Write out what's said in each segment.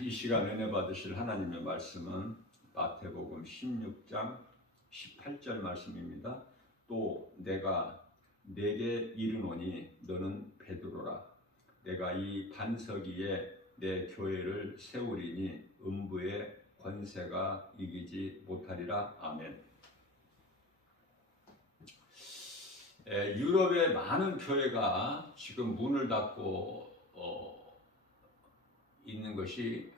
이 시간 은혜 받으실 하나님의 말씀은 마태복음 16장 18절 말씀입니다. 또 내가 내게 이르노니 너는 베드로라. 내가 이 반석 위에 내 교회를 세우리니 음부의 권세가 이기지 못하리라. 아멘. 유럽의 많은 교회가 지금 문을 닫고 있는 것이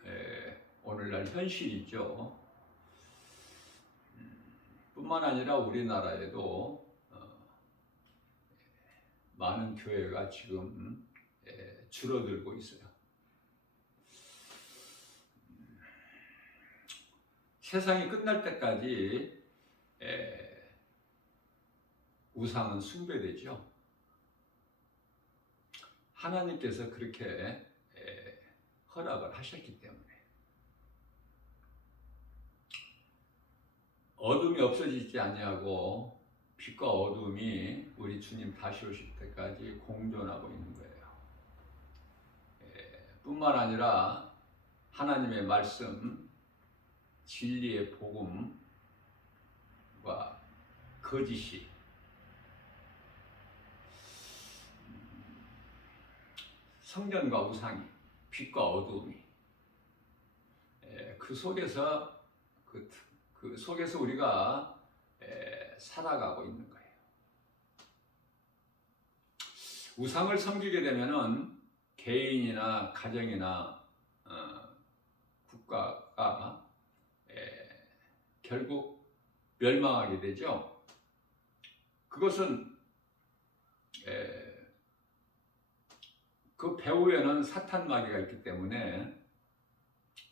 오늘날 현실이죠. 뿐만 아니라 우리나라에도 많은 교회가 지금 줄어들고 있어요. 세상이 끝날 때까지 우상은 숭배되죠. 하나님께서 그렇게 허락을 하셨기 때문에 어둠이 없어지지 아니하고 빛과 어둠이 우리 주님 다시 오실 때까지 공존하고 있는 거예요. 뿐만 아니라 하나님의 말씀, 진리의 복음과 거짓이 성전과 우상이 빛과 어둠이 그 속에서 그 속에서 우리가 살아가고 있는 거예요. 우상을 섬기게 되면은 개인이나 가정이나 국가가 결국 멸망하게 되죠. 그것은 그 배후에는 사탄 마귀가 있기 때문에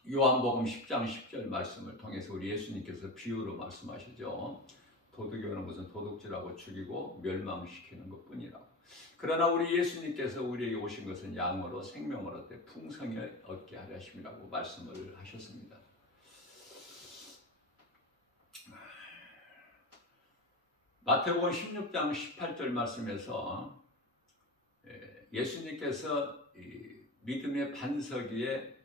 요한복음 10장 10절 말씀을 통해서 우리 예수님께서 비유로 말씀하시죠. 도둑이오는 것은 도둑질하고 죽이고 멸망시키는 것뿐이라고. 그러나 우리 예수님께서 우리에게 오신 것은 양으로 생명을 얻되 풍성히 얻게 하려 하심이라고 말씀을 하셨습니다. 마태복음 16장 18절 말씀에서 예수님께서 믿음의 반석 위에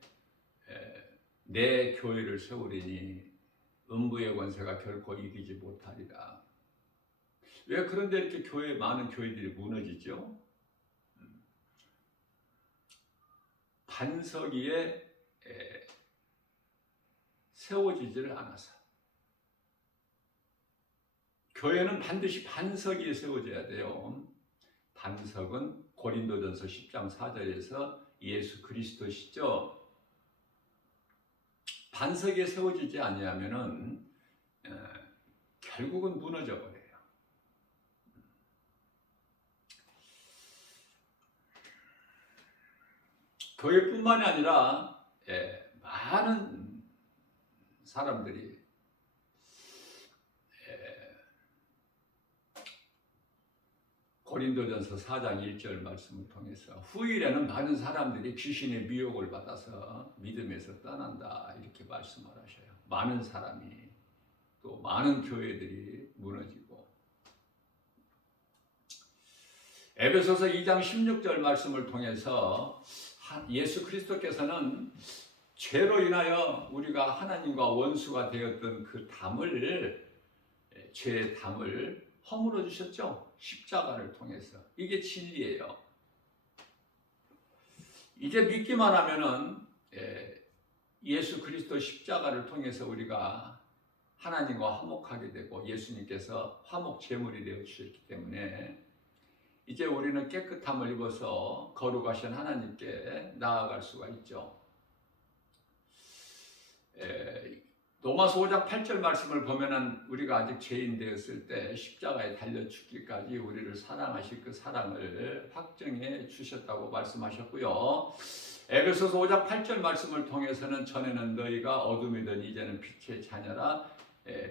내 교회를 세우리니 음부의 권세가 결코 이기지 못하리라. 왜 그런데 이렇게 많은 교회들이 무너지죠? 반석 위에 세워지지를 않아서. 교회는 반드시 반석 위에 세워져야 돼요. 반석은 고린도전서 10장 4절에서 예수 그리스도시죠. 반석에 세워지지 아니하면은 결국은 무너져 버려요. 교회뿐만이 아니라 많은 사람들이 고린도전서 4장 1절 말씀을 통해서 후일에는 많은 사람들이 귀신의 미혹을 받아서 믿음에서 떠난다 이렇게 말씀을 하셔요. 많은 사람이 또 많은 교회들이 무너지고 에베소서 2장 16절 말씀을 통해서 예수 그리스도께서는 죄로 인하여 우리가 하나님과 원수가 되었던 그 담을 죄의 담을 허물어 주셨죠. 십자가를 통해서. 이게 진리예요. 이제 믿기만 하면은 예수 그리스도 십자가를 통해서 우리가 하나님과 화목하게 되고 예수님께서 화목 제물이 되어 주셨기 때문에 이제 우리는 깨끗함을 입어서 거룩하신 하나님께 나아갈 수가 있죠. 로마서 5장 8절 말씀을 보면은 우리가 아직 죄인 되었을 때 십자가에 달려 죽기까지 우리를 사랑하실 그 사랑을 확정해 주셨다고 말씀하셨고요. 에베소서 5장 8절 말씀을 통해서는 전에는 너희가 어둠이던 이제는 빛의 자녀라,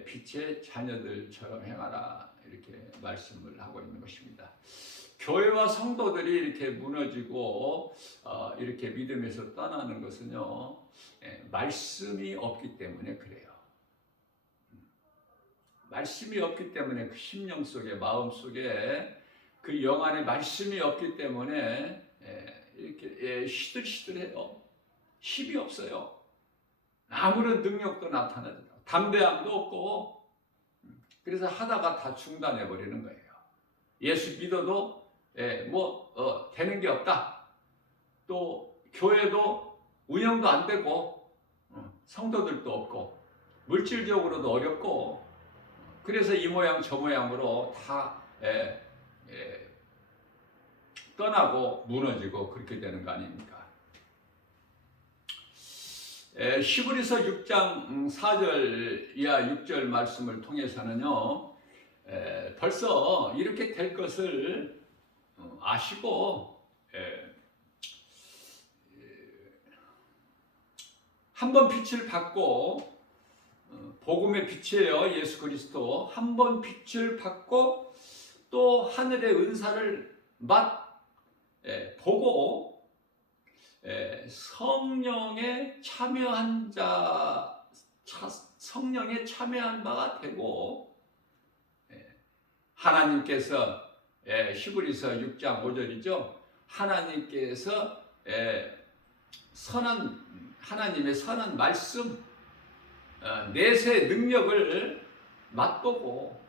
빛의 자녀들처럼 행하라 이렇게 말씀을 하고 있는 것입니다. 교회와 성도들이 이렇게 무너지고 이렇게 믿음에서 떠나는 것은요, 말씀이 없기 때문에 그래요. 말씀이 없기 때문에 그 심령 속에, 마음 속에 그 영 안에 말씀이 없기 때문에 이렇게 시들시들해요. 힘이 없어요. 아무런 능력도 나타나지 않고 담대함도 없고, 그래서 하다가 다 중단해 버리는 거예요. 예수 믿어도 되는 게 없다. 또 교회도 운영도 안 되고 성도들도 없고 물질적으로도 어렵고, 그래서 이 모양 저 모양으로 다 떠나고 무너지고 그렇게 되는 거 아닙니까? 히브리서 6장 4절 이하 6절 말씀을 통해서는요, 벌써 이렇게 될 것을 아시고 한 번 빛을 받고, 복음의 빛이에요. 예수 그리스도 한 번 빛을 받고 또 하늘의 은사를 보고 성령에 참여한 바가 되고, 하나님께서 히브리서 6장 5절이죠. 하나님께서 하나님의 선한 말씀, 내세 능력을 맛보고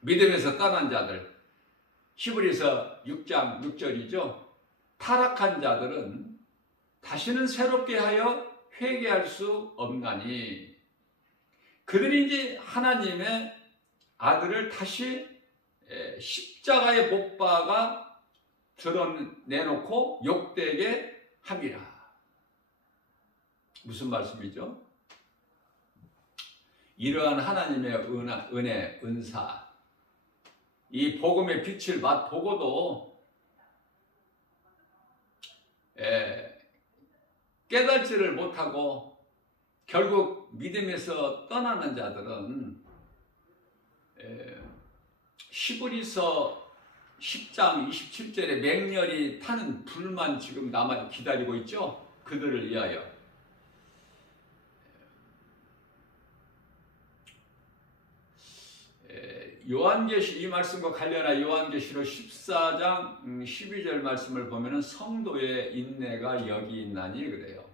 믿음에서 떠난 자들, 히브리서 6장 6절이죠. 타락한 자들은 다시는 새롭게 하여 회개할 수 없나니 그들이 이제 하나님의 아들을 다시 십자가에 못 박아 드러내놓고 욕되게 함이라. 무슨 말씀이죠? 이러한 하나님의 은혜, 은사, 이 복음의 빛을 맛보고도 깨달지를 못하고 결국 믿음에서 떠나는 자들은 히브리서 10장 27절에 맹렬히 타는 불만 지금 남아 기다리고 있죠. 그들을 위하여. 이 말씀과 관련한 요한계시록 14장 12절 말씀을 보면은 성도의 인내가 여기 있나니 그래요.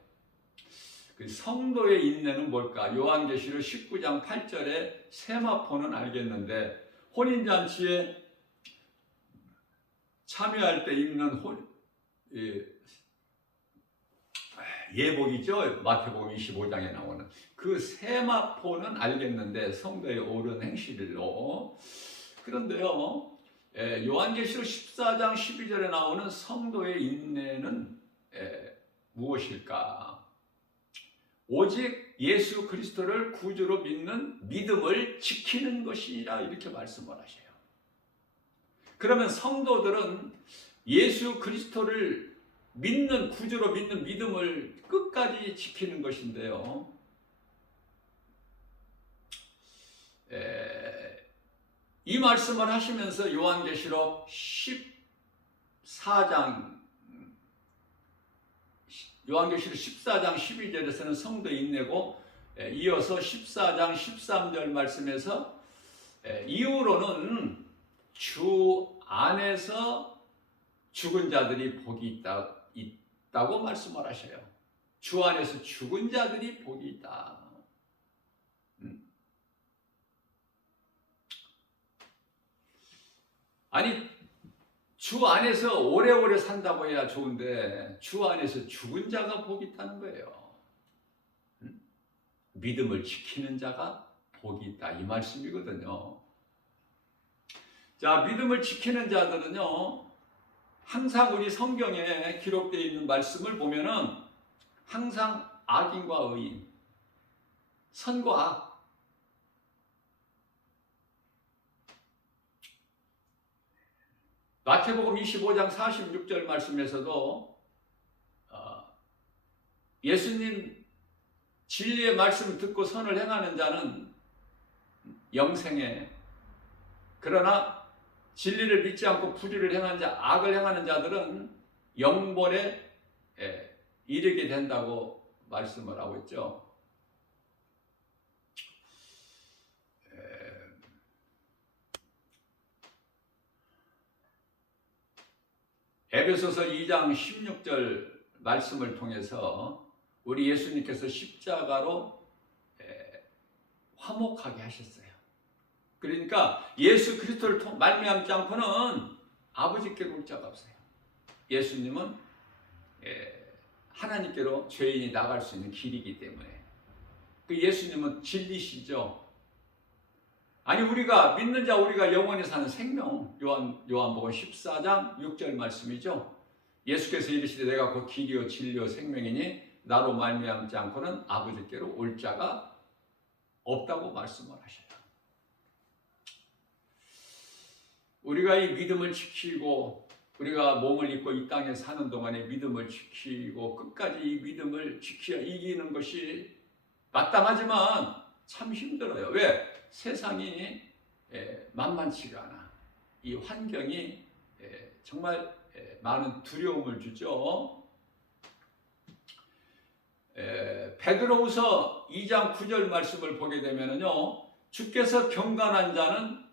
그 성도의 인내는 뭘까? 요한계시록 19장 8절에 세마포는 알겠는데, 혼인잔치에 참여할 때 입는 예복이죠. 마태복음 25장에 나오는 그 세마포는 알겠는데 성도의 옳은 행실로. 그런데요, 요한계시록 14장 12절에 나오는 성도의 인내는 무엇일까? 오직 예수 그리스도를 구주로 믿는 믿음을 지키는 것이라 이렇게 말씀을 하셔요. 그러면 성도들은 예수 그리스도를 믿는, 구주로 믿는 믿음을 끝까지 지키는 것인데요, 이 말씀을 하시면서 요한계시록 14장 12절에서는 성도 인내고, 이어서 14장 13절 말씀에서 이후로는 주 안에서 죽은 자들이 복이 있다고 말씀을 하셔요. 주 안에서 죽은 자들이 복이 있다. 아니, 주 안에서 오래오래 산다고 해야 좋은데 주 안에서 죽은 자가 복이 있다는 거예요. 믿음을 지키는 자가 복이 있다, 이 말씀이거든요. 자, 믿음을 지키는 자들은요, 항상 우리 성경에 기록되어 있는 말씀을 보면은 항상 악인과 의인, 선과 악, 마태복음 25장 46절 말씀에서도 예수님 진리의 말씀을 듣고 선을 행하는 자는 영생에, 그러나 진리를 믿지 않고 불의를 행하는 자, 악을 행하는 자들은 영벌에 이르게 된다고 말씀을 하고 있죠. 에베소서 2장 16절 말씀을 통해서 우리 예수님께서 십자가로 화목하게 하셨어요. 그러니까 예수 그리스도를 말미암지 않고는 아버지께로 올 자가 없어요. 예수님은 하나님께로 죄인이 나갈 수 있는 길이기 때문에. 그 예수님은 진리시죠. 아니 우리가 믿는 자 우리가 영원히 사는 생명, 요한복음 14장 6절 말씀이죠. 예수께서 이르시되 내가 곧 길이요 진리요 생명이니 나로 말미암지 않고는 아버지께로 올 자가 없다고 말씀을 하셔요. 우리가 이 믿음을 지키고 우리가 몸을 입고 이 땅에 사는 동안에 믿음을 지키고 끝까지 이 믿음을 지켜야 이기는 것이 마땅하지만 참 힘들어요. 왜? 세상이 만만치가 않아. 이 환경이 정말 많은 두려움을 주죠. 베드로후서 2장 9절 말씀을 보게 되면요, 주께서 경건한 자는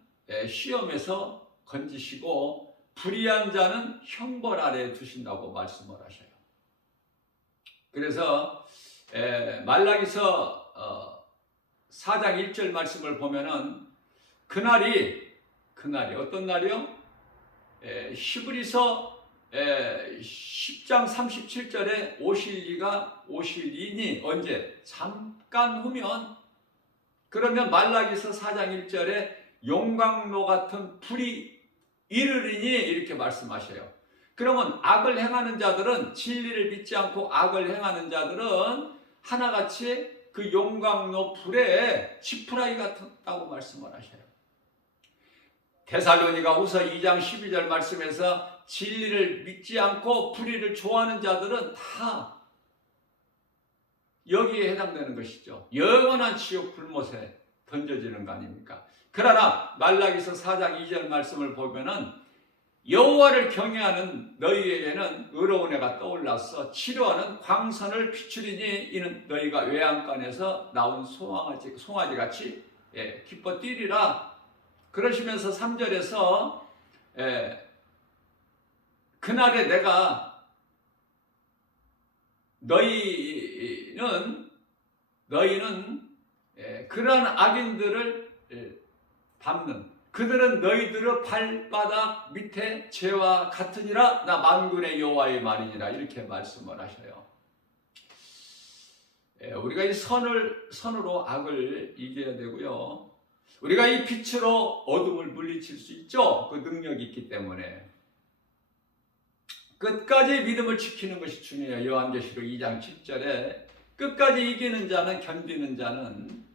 시험에서 건지시고 불의한 자는 형벌 아래에 두신다고 말씀을 하셔요. 그래서 말라기서 4장 1절 말씀을 보면은 그날이 어떤 날이요? 히브리서 10장 37절에 오실이니 언제? 잠깐 후면. 그러면 말라기서 4장 1절에 용광로 같은 불이 이르리니 이렇게 말씀하셔요. 그러면 악을 행하는 자들은, 진리를 믿지 않고 악을 행하는 자들은 하나같이 그 용광로 불에 지푸라기 같다고 말씀을 하셔요. 데살로니가후서 2장 12절 말씀에서 진리를 믿지 않고 불의를 좋아하는 자들은 다 여기에 해당되는 것이죠. 영원한 지옥 불못에 던져지는 거 아닙니까? 그러나 말라기서 4장 2절 말씀을 보면은 여호와를 경외하는 너희에게는 의로운 해가 떠올라서 치료하는 광선을 비추리니 이는 너희가 외양간에서 나온 송아지같이 기뻐 뛰리라. 그러시면서 3절에서 그날에 내가 너희는 그러한 악인들을 밟는, 그들은 너희들의 발바닥 밑에 죄와 같으니라. 나 만군의 여호와의 말이니라. 이렇게 말씀을 하셔요. 우리가 이 선으로 악을 이겨야 되고요. 우리가 이 빛으로 어둠을 물리칠 수 있죠. 그 능력이 있기 때문에. 끝까지 믿음을 지키는 것이 중요해요. 요한계시록 2장 7절에 끝까지 이기는 자는, 견디는 자는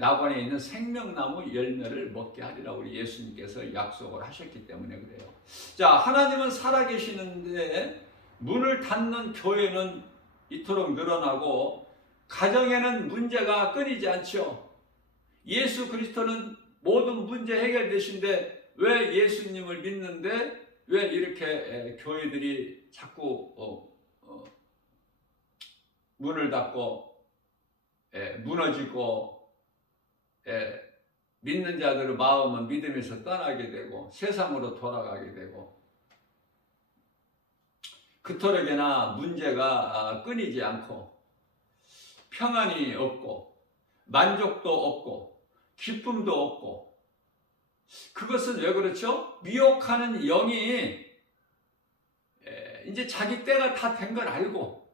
낙원에 있는 생명나무 열매를 먹게 하리라 우리 예수님께서 약속을 하셨기 때문에 그래요. 자, 하나님은 살아계시는데 문을 닫는 교회는 이토록 늘어나고 가정에는 문제가 끊이지 않죠. 예수 그리스도는 모든 문제 해결되신데 왜 예수님을 믿는데 왜 이렇게 교회들이 자꾸 문을 닫고 무너지고 믿는 자들의 마음은 믿음에서 떠나게 되고 세상으로 돌아가게 되고 그토록이나 문제가 끊이지 않고 평안이 없고 만족도 없고 기쁨도 없고 그것은 왜 그렇죠? 미혹하는 영이 이제 자기 때가 다 된 걸 알고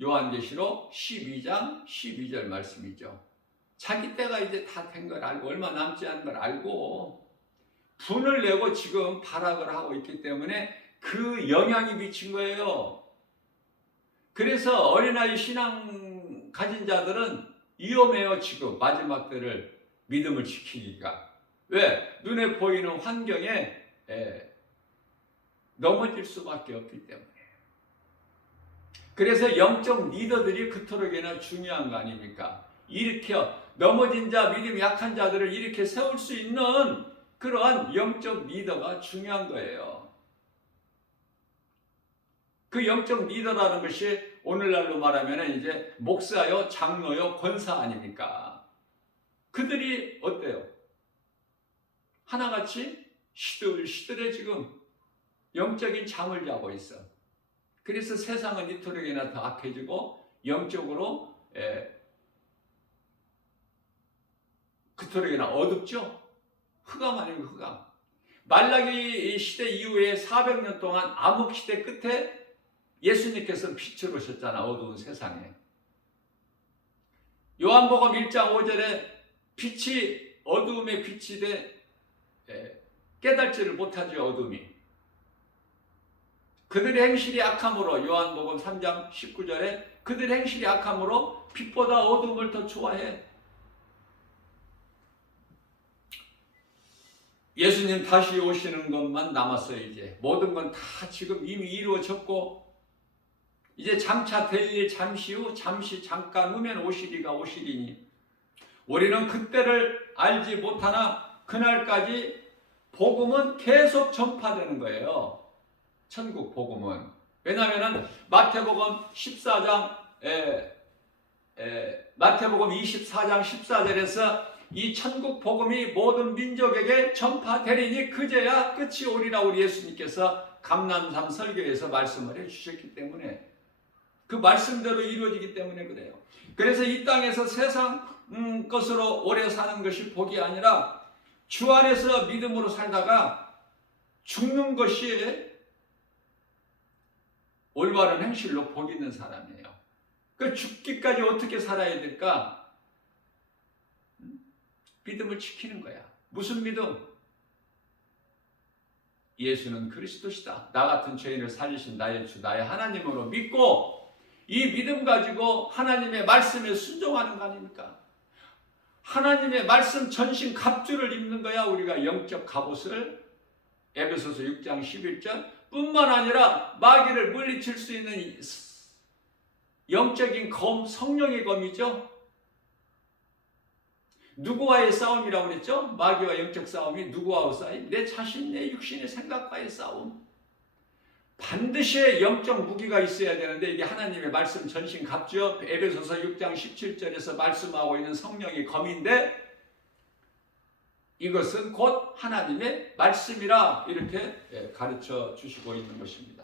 요한계시록 12장 12절 말씀이죠. 자기 때가 이제 다 된 걸 알고 얼마 남지 않은 걸 알고 분을 내고 지금 발악을 하고 있기 때문에 그 영향이 미친 거예요. 그래서 어린아이 신앙 가진 자들은 위험해요. 지금 마지막 때를 믿음을 지키기가. 왜? 눈에 보이는 환경에 넘어질 수밖에 없기 때문에. 그래서 영적 리더들이 그토록이나 중요한 거 아닙니까? 일으켜 넘어진 자, 믿음이 약한 자들을 이렇게 세울 수 있는 그러한 영적 리더가 중요한 거예요. 그 영적 리더라는 것이 오늘날로 말하면 이제 목사요, 장로요, 권사 아닙니까? 그들이 어때요? 하나같이 시들시들해 지금 영적인 잠을 자고 있어. 그래서 세상은 이토록이나 더 악해지고 영적으로 그토록이나 어둡죠. 흑암 아니고 흑암. 말라기 시대 이후에 400년 동안 암흑 시대 끝에 예수님께서 빛을 오셨잖아. 어두운 세상에. 요한복음 1장 5절에 빛이 어두움에 빛이 돼 깨닫지를 못하죠. 어둠이. 그들의 행실이 악함으로 요한복음 3장 19절에 그들의 행실이 악함으로 빛보다 어둠을 더 좋아해. 예수님 다시 오시는 것만 남았어요. 이제 모든 건 다 지금 이미 이루어졌고 이제 장차 될 일 잠시 후 잠깐 후면 오시리가 오시리니 우리는 그때를 알지 못하나 그날까지 복음은 계속 전파되는 거예요. 천국 복음은. 왜냐하면 마태복음 24장 마태복음 24장 14절에서 이 천국 복음이 모든 민족에게 전파되리니 그제야 끝이 오리라 우리 예수님께서 감람산 설교에서 말씀을 해주셨기 때문에 그 말씀대로 이루어지기 때문에 그래요. 그래서 이 땅에서 세상 것으로 오래 사는 것이 복이 아니라 주 안에서 믿음으로 살다가 죽는 것이 올바른 행실로 복 있는 사람이에요. 그 죽기까지 어떻게 살아야 될까? 믿음을 지키는 거야. 무슨 믿음? 예수는 그리스도시다. 나 같은 죄인을 살리신 나의 주, 나의 하나님으로 믿고 이 믿음 가지고 하나님의 말씀에 순종하는 거 아닙니까? 하나님의 말씀 전신 갑주를 입는 거야. 우리가 영적 갑옷을 에베소서 6장 11절 뿐만 아니라 마귀를 물리칠 수 있는 영적인 검, 성령의 검이죠. 누구와의 싸움이라고 그랬죠? 마귀와 영적 싸움이 누구와의 싸움? 내 자신, 내 육신의 생각과의 싸움. 반드시 영적 무기가 있어야 되는데 이게 하나님의 말씀 전신 갑주요. 에베소서 6장 17절에서 말씀하고 있는 성령의 검인데 이것은 곧 하나님의 말씀이라 이렇게 가르쳐 주시고 있는 것입니다.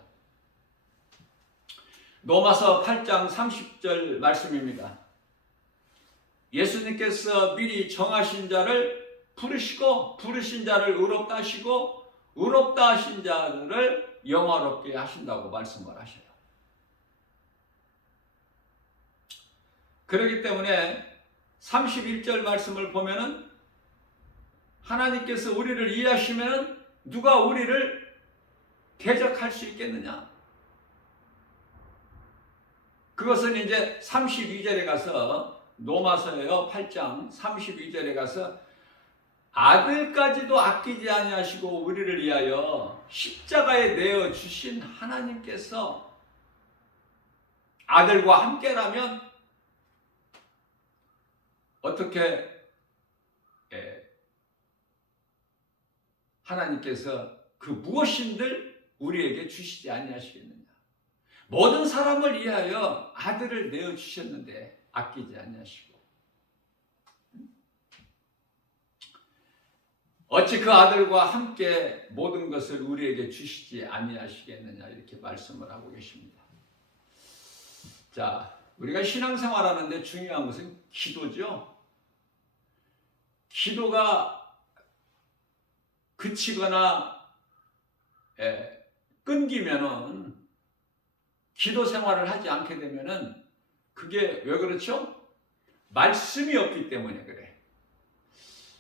로마서 8장 30절 말씀입니다. 예수님께서 미리 정하신 자를 부르시고 부르신 자를 의롭다 하시고 의롭다 하신 자를 영화롭게 하신다고 말씀을 하셔요. 그렇기 때문에 31절 말씀을 보면은 하나님께서 우리를 이해하시면 누가 우리를 대적할 수 있겠느냐? 그것은 이제 32절에 가서 로마서예요. 8장 32절에 가서 아들까지도 아끼지 아니하시고 우리를 위하여 십자가에 내어 주신 하나님께서 아들과 함께라면 어떻게 하나님께서 그 무엇인들 우리에게 주시지 아니하시겠느냐. 모든 사람을 위하여 아들을 내어 주셨는데 아끼지 아니하시고 어찌 그 아들과 함께 모든 것을 우리에게 주시지 아니하시겠느냐 이렇게 말씀을 하고 계십니다. 자, 우리가 신앙생활하는데 중요한 것은 기도죠. 기도가 그치거나 끊기면은 기도 생활을 하지 않게 되면은 그게 왜 그렇죠? 말씀이 없기 때문에 그래.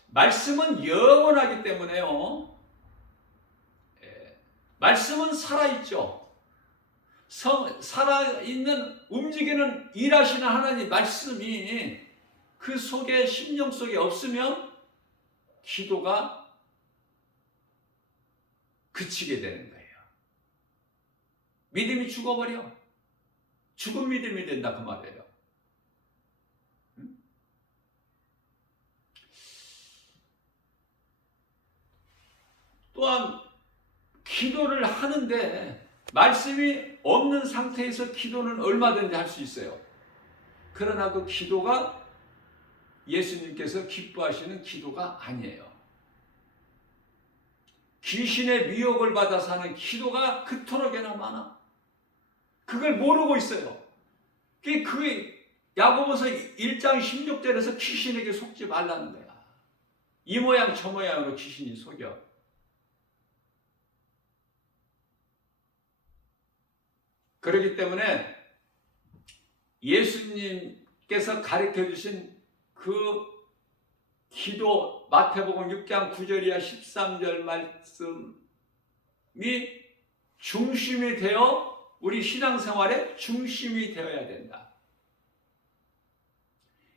말씀은 영원하기 때문에요. 말씀은 살아있죠. 살아있는 움직이는 일하시는 하나님 말씀이 그 속에 심령 속에 없으면 기도가 그치게 되는 거예요. 믿음이 죽어버려. 죽은 믿음이 된다 그 말이에요. 또한 기도를 하는데 말씀이 없는 상태에서 기도는 얼마든지 할 수 있어요. 그러나 그 기도가 예수님께서 기뻐하시는 기도가 아니에요. 귀신의 미혹을 받아서 하는 기도가 그토록이나 많아. 그걸 모르고 있어요. 그게 야고보서 1장 16절에서 귀신에게 속지 말라는 거야. 이 모양 저 모양으로 귀신이 속여. 그렇기 때문에 예수님께서 가르쳐 주신 그 기도, 마태복음 6장 9절이야 13절 말씀이 중심이 되어 우리 신앙생활의 중심이 되어야 된다.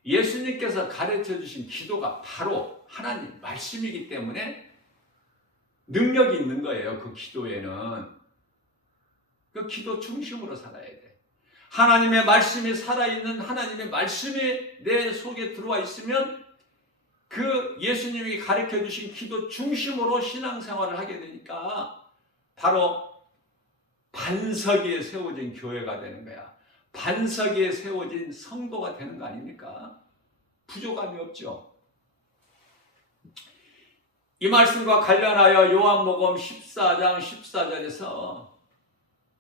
예수님께서 가르쳐 주신 기도가 바로 하나님 말씀이기 때문에 능력이 있는 거예요. 그 기도에는. 그 기도 중심으로 살아야 돼. 하나님의 말씀이 살아있는 하나님의 말씀이 내 속에 들어와 있으면 그 예수님이 가르쳐 주신 기도 중심으로 신앙생활을 하게 되니까 바로 반석 위에 세워진 교회가 되는 거야. 반석 위에 세워진 성도가 되는 거 아닙니까? 부족함이 없죠. 이 말씀과 관련하여 요한복음 14장 14절에서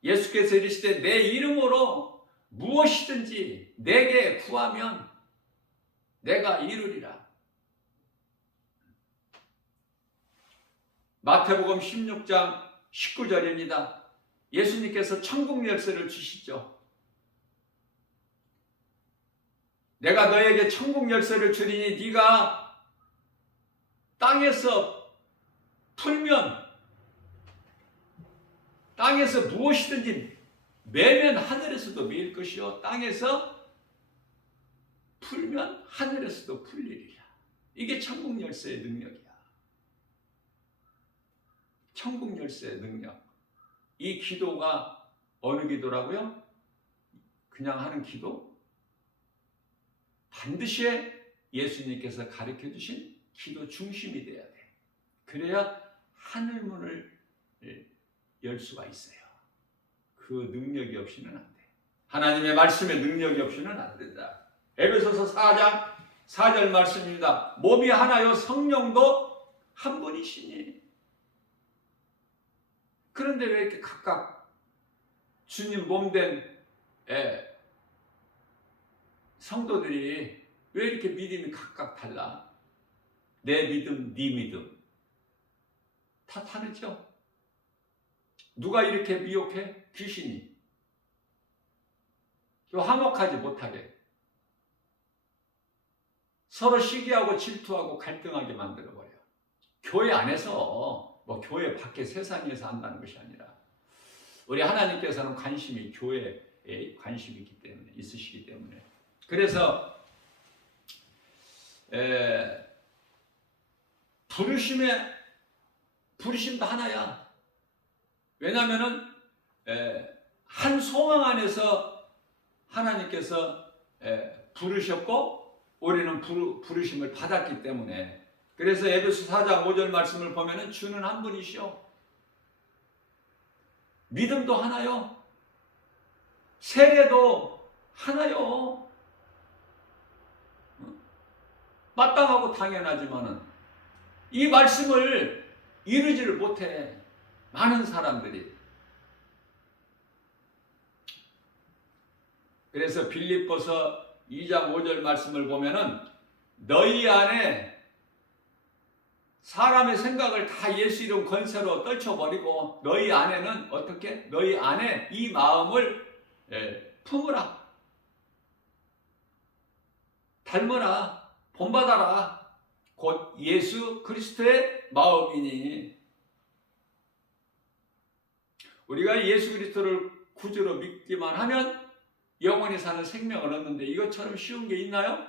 예수께서 이르시되 내 이름으로 무엇이든지 내게 구하면 내가 이루리라. 마태복음 16장 19절입니다. 예수님께서 천국 열쇠를 주시죠. 내가 너에게 천국 열쇠를 주리니 네가 땅에서 풀면 땅에서 무엇이든지 매면 하늘에서도 매일 것이요 땅에서 풀면 하늘에서도 풀리리라. 이게 천국 열쇠의 능력이야. 천국 열쇠의 능력. 이 기도가 어느 기도라고요? 그냥 하는 기도? 반드시 예수님께서 가르쳐 주신 기도 중심이 돼야 돼. 그래야 하늘문을 열 수가 있어요. 그 능력이 없이는 안 돼. 하나님의 말씀의 능력이 없이는 안 된다. 에베소서 4장 4절 말씀입니다. 몸이 하나요 성령도 한 분이시니. 그런데 왜 이렇게 각각 주님 몸된 성도들이 왜 이렇게 믿음이 각각 달라? 내 믿음, 네 믿음 다 다르죠? 누가 이렇게 미혹해? 귀신이. 화목하지 못하게. 서로 시기하고 질투하고 갈등하게 만들어버려요. 교회 안에서, 교회 밖에 세상에서 한다는 것이 아니라 우리 하나님께서는 관심이 교회에 관심이 있기 때문에, 있으시기 때문에. 그래서 부르심도 하나야. 왜냐하면은 한 소망 안에서 하나님께서 부르셨고 우리는 부르심을 받았기 때문에. 그래서 에베소 4장 5절 말씀을 보면은 주는 한 분이시오. 믿음도 하나요. 세례도 하나요. 마땅하고 당연하지만은 이 말씀을 이루지를 못해. 많은 사람들이. 그래서 빌립보서 2장 5절 말씀을 보면은 너희 안에 사람의 생각을 다 예수 이름 권세로 떨쳐버리고 너희 안에는 어떻게? 너희 안에 이 마음을 품으라. 닮으라. 본받아라. 곧 예수 그리스도의 마음이니. 우리가 예수 그리스도를 구주로 믿기만 하면 영원히 사는 생명을 얻는데 이것처럼 쉬운 게 있나요?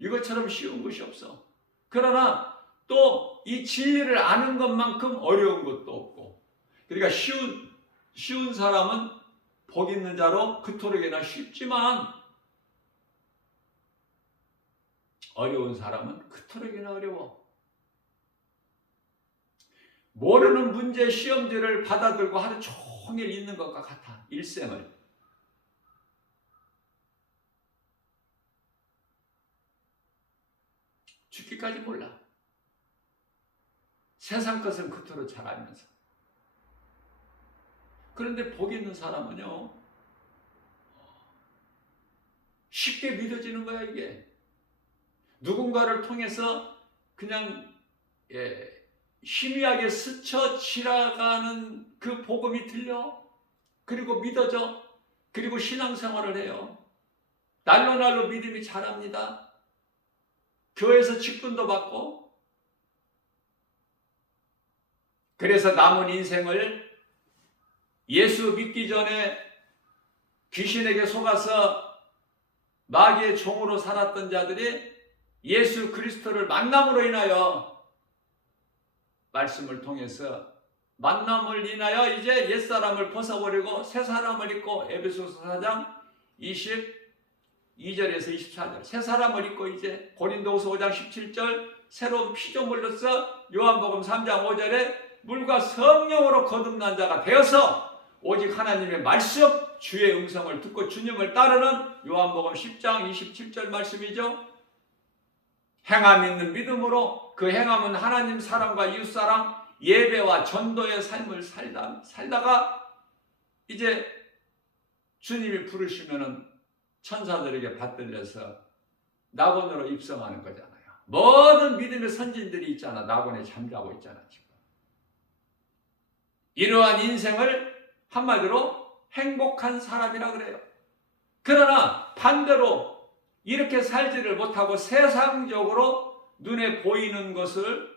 이것처럼 쉬운 것이 없어. 그러나 또 이 진리를 아는 것만큼 어려운 것도 없고. 그러니까 쉬운 사람은 복 있는 자로 그토록이나 쉽지만 어려운 사람은 그토록이나 어려워. 모르는 문제 시험지를 받아들고 하루 종일 있는 것과 같아. 일생을. 죽기까지 몰라. 세상 것은 그토록 잘 알면서. 그런데 복 있는 사람은요, 쉽게 믿어지는 거야, 이게. 누군가를 통해서 그냥 희미하게 스쳐 지나가는 그 복음이 들려. 그리고 믿어져. 그리고 신앙생활을 해요. 날로 믿음이 자랍니다. 교회에서 직분도 받고. 그래서 남은 인생을 예수 믿기 전에 귀신에게 속아서 마귀의 종으로 살았던 자들이 예수 그리스도를 만남으로 인하여, 말씀을 통해서 만남을 인하여 이제 옛사람을 벗어버리고 새 사람을 입고, 에베소서 4장 22절에서 24절, 새 사람을 입고 이제 고린도후서 5장 17절, 새로운 피조물로서 요한복음 3장 5절에 물과 성령으로 거듭난 자가 되어서 오직 하나님의 말씀, 주의 음성을 듣고 주님을 따르는 요한복음 10장 27절 말씀이죠. 행함 있는 믿음으로, 그 행함은 하나님 사랑과 이웃사랑, 예배와 전도의 삶을 살다가 이제 주님이 부르시면은 천사들에게 받들려서 낙원으로 입성하는 거잖아요. 모든 믿음의 선진들이 있잖아. 낙원에 잠자고 있잖아, 지금. 이러한 인생을 한마디로 행복한 사람이라 그래요. 그러나 반대로 이렇게 살지를 못하고 세상적으로 눈에 보이는 것으로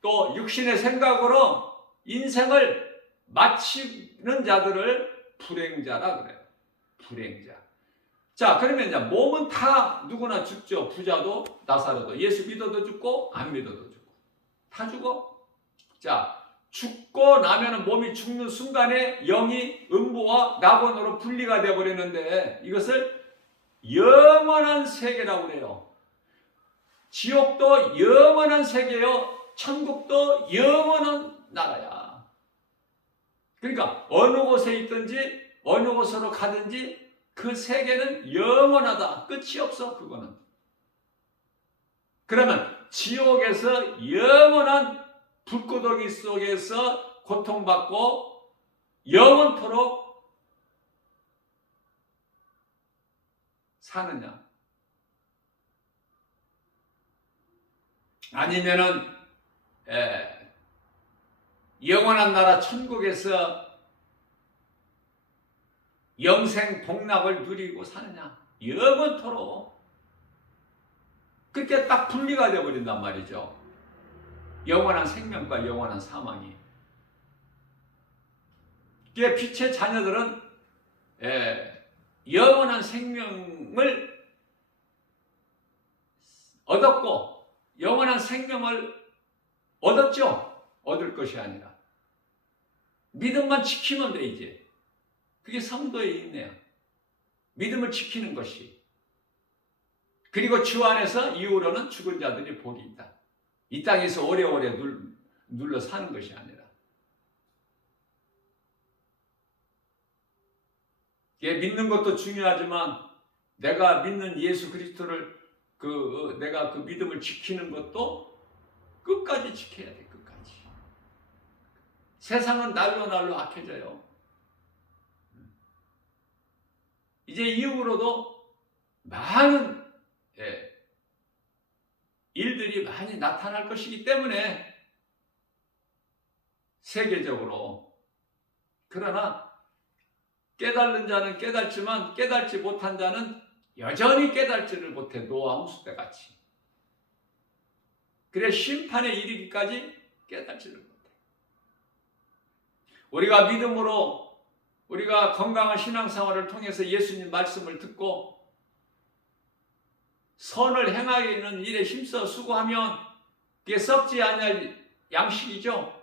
또 육신의 생각으로 인생을 마치는 자들을 불행자라 그래요. 불행자. 자, 그러면 이제 몸은 다 누구나 죽죠. 부자도 나사로도. 예수 믿어도 죽고 안 믿어도 죽고. 다 죽어. 자, 죽고 나면 몸이 죽는 순간에 영이 음부와 낙원으로 분리가 되어버리는데, 이것을 영원한 세계라고 그래요. 지옥도 영원한 세계요, 천국도 영원한 나라야. 그러니까 어느 곳에 있든지 어느 곳으로 가든지 그 세계는 영원하다. 끝이 없어, 그거는. 그러면 지옥에서 영원한 불구덩이 속에서 고통받고 영원토록 사느냐, 아니면은 영원한 나라 천국에서 영생 복락을 누리고 사느냐, 영원토록. 그렇게 딱 분리가 되어버린단 말이죠. 영원한 생명과 영원한 사망이. 이게 빛의 자녀들은 영원한 생명을 얻었고, 영원한 생명을 얻었죠. 얻을 것이 아니라 믿음만 지키면 돼. 이제 그게 성도의 인내야. 믿음을 지키는 것이. 그리고 주 안에서 이후로는 죽은 자들이 복이 있다. 이 땅에서 오래오래 눌러 사는 것이 아니라. 믿는 것도 중요하지만 내가 믿는 예수 그리스도를 내가 그 믿음을 지키는 것도 끝까지 지켜야 돼. 끝까지. 세상은 날로 악해져요. 이제 이후로도 많은 일들이 많이 나타날 것이기 때문에 세계적으로. 그러나 깨달는 자는 깨닫지만 깨닫지 못한 자는 여전히 깨닫지를 못해. 노아 홍수때같이. 그래 심판에 이르기까지 깨닫지를 못해. 우리가 믿음으로, 우리가 건강한 신앙생활을 통해서 예수님 말씀을 듣고 선을 행하는 일에 힘써 수고하면 그게 썩지 아니할 양식이죠.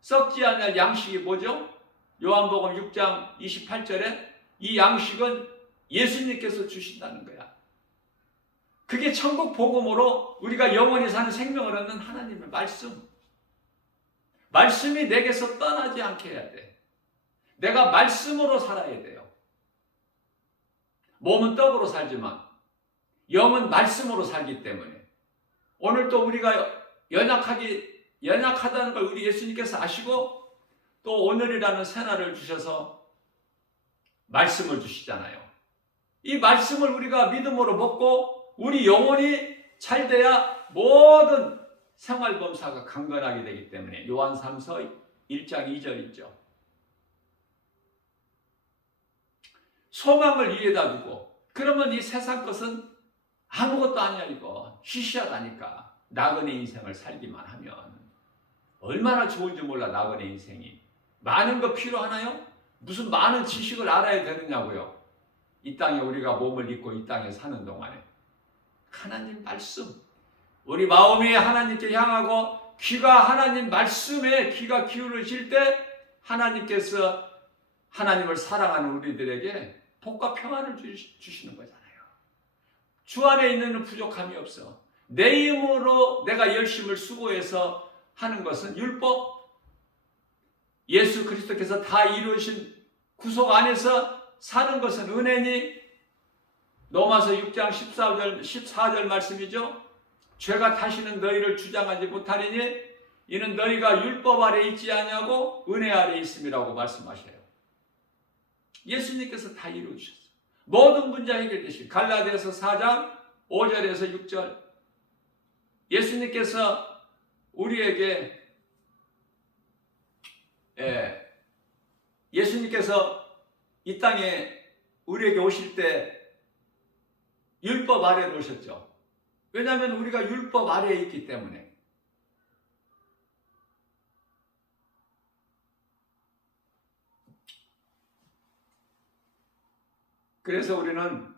썩지 아니할 양식이 뭐죠? 요한복음 6장 28절에 이 양식은 예수님께서 주신다는 거야. 그게 천국 복음으로 우리가 영원히 사는 생명을 얻는 하나님의 말씀. 말씀이 내게서 떠나지 않게 해야 돼. 내가 말씀으로 살아야 돼요. 몸은 떡으로 살지만 영은 말씀으로 살기 때문에 오늘 또 우리가 연약하기 연약하다는 걸 우리 예수님께서 아시고 또 오늘이라는 새날을 주셔서 말씀을 주시잖아요. 이 말씀을 우리가 믿음으로 먹고 우리 영혼이 잘 돼야 모든 생활범사가 강건하게 되기 때문에 요한삼서 1장 2절이죠. 소망을 위에다 두고 그러면 이 세상 것은 아무것도 아니야. 이거 시시하다니까. 나그네 인생을 살기만 하면 얼마나 좋은지 몰라. 나그네 인생이 많은 거 필요하나요? 무슨 많은 지식을 알아야 되느냐고요. 이 땅에 우리가 몸을 입고 이 땅에 사는 동안에 하나님 말씀, 우리 마음이 하나님께 향하고 귀가 하나님 말씀에 귀가 기울어질 때 하나님께서 하나님을 사랑하는 우리들에게 복과 평안을 주시는 거잖아요. 주 안에 있는 부족함이 없어. 내 힘으로 내가 열심을 수고해서 하는 것은 율법, 예수 그리스도께서 다 이루신 구속 안에서 사는 것은 은혜니, 로마서 6장 14절 말씀이죠. 죄가 다시는 너희를 주장하지 못하리니 이는 너희가 율법 아래 있지 아니하고 은혜 아래 있음이라고 말씀하셔요. 예수님께서 다 이루어주셨어요. 모든 문제 해결되신 갈라디아서 4장 5절에서 6절 예수님께서 우리에게 예수님께서 이 땅에 우리에게 오실 때 율법 아래로 오셨죠. 왜냐하면 우리가 율법 아래에 있기 때문에. 그래서 우리는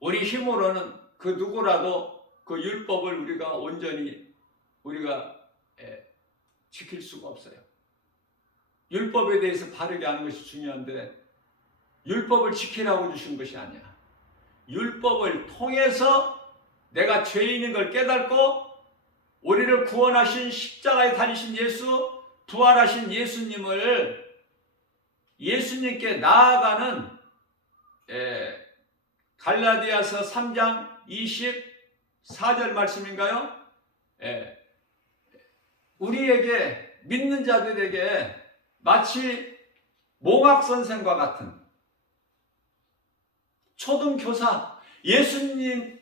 우리 힘으로는 그 누구라도 그 율법을 우리가 온전히 지킬 수가 없어요. 율법에 대해서 바르게 아는 것이 중요한데 율법을 지키라고 주신 것이 아니야. 율법을 통해서 내가 죄인인 걸 깨닫고 우리를 구원하신 십자가에 달리신 예수, 부활하신 예수님을 예수님께 나아가는 갈라디아서 3장 24절 말씀인가요? 우리에게 믿는 자들에게 마치 몽학선생과 같은 초등교사, 예수님은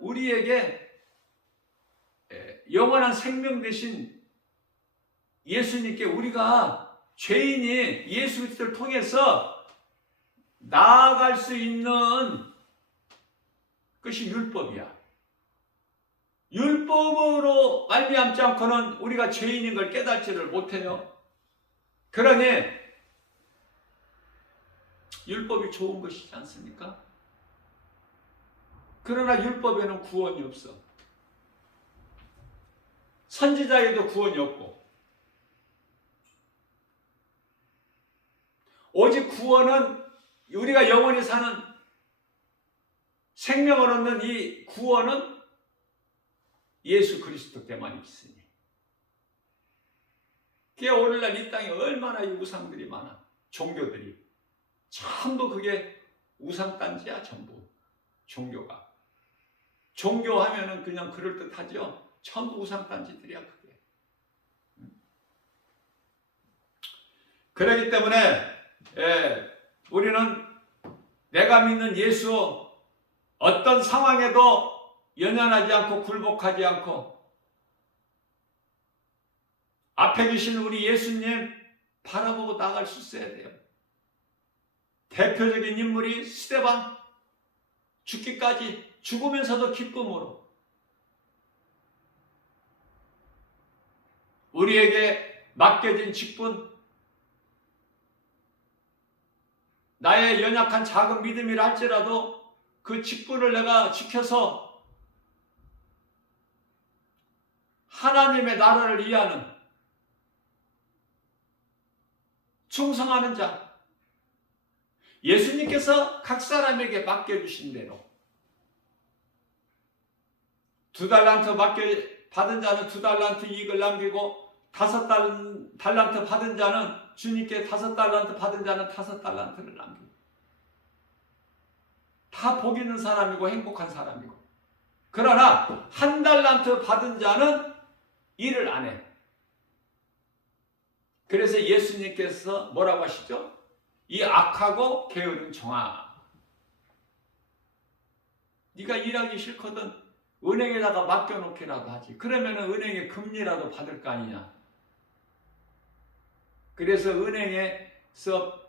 우리에게 영원한 생명 되신 예수님께 우리가 죄인이 예수 그리스도를 통해서 나아갈 수 있는 것이 율법이야. 율법으로 말미암지 않고는 우리가 죄인인 걸 깨닫지를 못해요. 그러니 율법이 좋은 것이지 않습니까? 그러나 율법에는 구원이 없어. 선지자에도 구원이 없고 오직 구원은 우리가 영원히 사는 생명을 얻는 이 구원은 예수 그리스도 때만 있으니. 그게 오늘날 이 땅에 얼마나 이 우상들이 많아. 종교들이 전부 그게 우상단지야. 전부 종교가. 종교하면은 그냥 그럴듯하죠. 전부 우상단지들이야 그게. 그렇기 때문에 우리는 내가 믿는 예수 어떤 상황에도 연연하지 않고 굴복하지 않고 앞에 계신 우리 예수님 바라보고 나갈 수 있어야 돼요. 대표적인 인물이 스데반, 죽기까지 죽으면서도 기쁨으로 우리에게 맡겨진 직분, 나의 연약한 작은 믿음이라 할지라도 그 직분을 내가 지켜서 하나님의 나라를 위하는 충성하는 자, 예수님께서 각 사람에게 맡겨주신 대로 2달란트 받은 자는 2달란트 이익을 남기고 5달란트 받은 자는 주님께 5달란트 받은 자는 5달란트를 남기고 다 복 있는 사람이고 행복한 사람이고 그러나 한 달란트 받은 자는 일을 안 해. 그래서 예수님께서 뭐라고 하시죠? 이 악하고 게으른 종아, 네가 일하기 싫거든 은행에다가 맡겨놓기라도 하지. 그러면 은행에 금리라도 받을 거 아니냐. 그래서 은행에서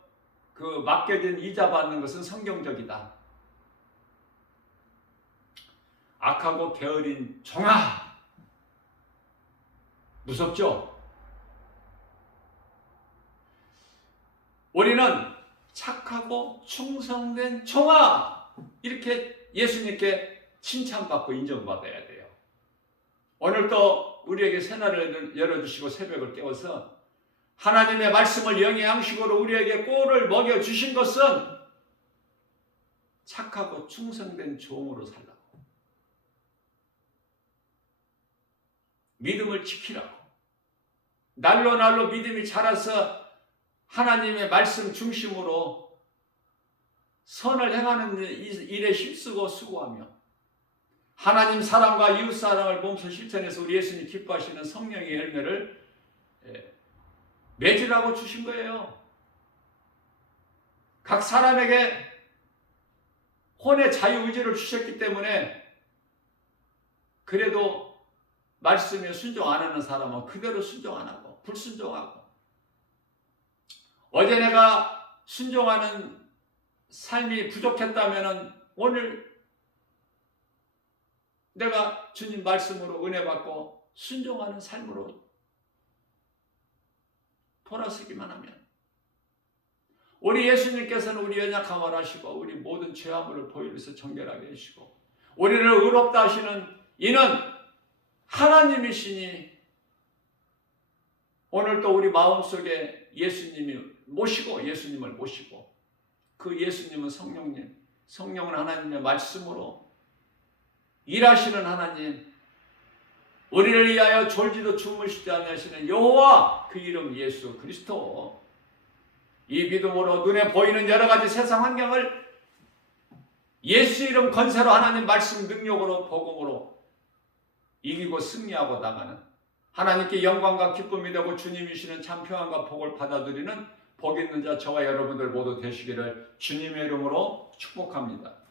그 맡겨진 이자 받는 것은 성경적이다. 악하고 게으른 종아, 무섭죠? 우리는 착하고 충성된 종아, 이렇게 예수님께 칭찬받고 인정받아야 돼요. 오늘도 우리에게 새날을 열어주시고 새벽을 깨워서 하나님의 말씀을 영의 양식으로 우리에게 꼴을 먹여주신 것은 착하고 충성된 종으로 살라고, 믿음을 지키라고, 날로 믿음이 자라서 하나님의 말씀 중심으로 선을 행하는 일에 힘쓰고 수고하며 하나님 사랑과 이웃 사랑을 몸소 실천해서 우리 예수님 기뻐하시는 성령의 열매를 맺으라고 주신 거예요. 각 사람에게 혼의 자유의지를 주셨기 때문에 그래도 말씀에 순종 안 하는 사람은 그대로 순종 안 하고 불순종하고, 어제 내가 순종하는 삶이 부족했다면 오늘 내가 주님 말씀으로 은혜 받고 순종하는 삶으로 돌아서기만 하면, 우리 예수님께서는 우리 연약함을 아시고 우리 모든 죄악을 보혈로서 정결하게 하시고 우리를 의롭다 하시는 이는 하나님이시니, 오늘 또 우리 마음속에 예수님을 모시고 그 예수님은 성령은 하나님의 말씀으로 일하시는 하나님, 우리를 위하여 졸지도 주무시지 아니하시는 여호와, 그 이름 예수 그리스도, 이 믿음으로 눈에 보이는 여러 가지 세상 환경을 예수 이름 건세로 하나님 말씀 능력으로 복음으로 이기고 승리하고 나가는, 하나님께 영광과 기쁨이 되고 주님이시는 참 평안과 복을 받아들이는 복 있는 자 저와 여러분들 모두 되시기를 주님의 이름으로 축복합니다.